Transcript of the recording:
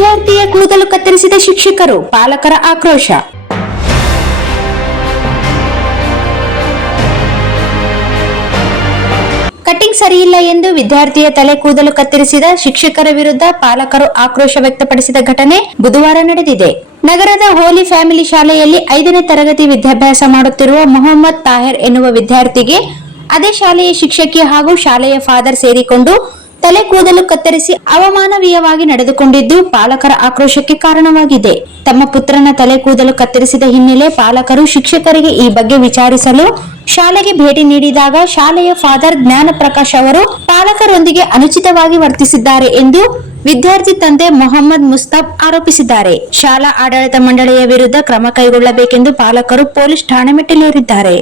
ವಿದ್ಯಾರ್ಥಿಯ ಕೂದಲು ಕತ್ತರಿಸಿದ ಶಿಕ್ಷಕರು, ಪಾಲಕರ ಆಕ್ರೋಶ. ಕಟಿಂಗ್ ಸರಿಯಿಲ್ಲ ಎಂದು ವಿದ್ಯಾರ್ಥಿಯ ತಲೆ ಕೂದಲು ಕತ್ತರಿಸಿದ ಶಿಕ್ಷಕರ ವಿರುದ್ಧ ಪಾಲಕರು ಆಕ್ರೋಶ ವ್ಯಕ್ತಪಡಿಸಿದ ಘಟನೆ ಬುಧವಾರ ನಡೆದಿದೆ. ನಗರದ ಹೋಲಿ ಫ್ಯಾಮಿಲಿ ಶಾಲೆಯಲ್ಲಿ 5ನೇ ತರಗತಿ ವಿದ್ಯಾಭ್ಯಾಸ ಮಾಡುತ್ತಿರುವ ಮೊಹಮ್ಮದ್ ತಾಹಿರ್ ಎನ್ನುವ ವಿದ್ಯಾರ್ಥಿಗೆ ಅದೇ ಶಾಲೆಯ ಶಿಕ್ಷಕಿ ಹಾಗೂ ಶಾಲೆಯ ಫಾದರ್ ಸೇರಿಕೊಂಡು ತಲೆ ಕೂದಲು ಕತ್ತರಿಸಿ ಅವಮಾನವೀಯವಾಗಿ ನಡೆದುಕೊಂಡಿದ್ದು ಪಾಲಕರ ಆಕ್ರೋಶಕ್ಕೆ ಕಾರಣವಾಗಿದೆ. ತಮ್ಮ ಪುತ್ರನ ತಲೆ ಕೂದಲು ಕತ್ತರಿಸಿದ ಹಿನ್ನೆಲೆ ಪಾಲಕರು ಶಿಕ್ಷಕರಿಗೆ ಈ ಬಗ್ಗೆ ವಿಚಾರಿಸಲು ಶಾಲೆಗೆ ಭೇಟಿ ನೀಡಿದಾಗ ಶಾಲೆಯ ಫಾದರ್ ಜ್ಞಾನಪ್ರಕಾಶ್ ಅವರು ಪಾಲಕರೊಂದಿಗೆ ಅನುಚಿತವಾಗಿ ವರ್ತಿಸಿದ್ದಾರೆ ಎಂದು ವಿದ್ಯಾರ್ಥಿ ತಂದೆ ಮೊಹಮ್ಮದ್ ಮುಸ್ತಾಬ್ ಆರೋಪಿಸಿದ್ದಾರೆ. ಶಾಲಾ ಆಡಳಿತ ಮಂಡಳಿಯ ವಿರುದ್ಧ ಕ್ರಮ ಕೈಗೊಳ್ಳಬೇಕೆಂದು ಪಾಲಕರು ಪೊಲೀಸ್ ಠಾಣೆ ಮೆಟ್ಟಿಲೇರಿದ್ದಾರೆ.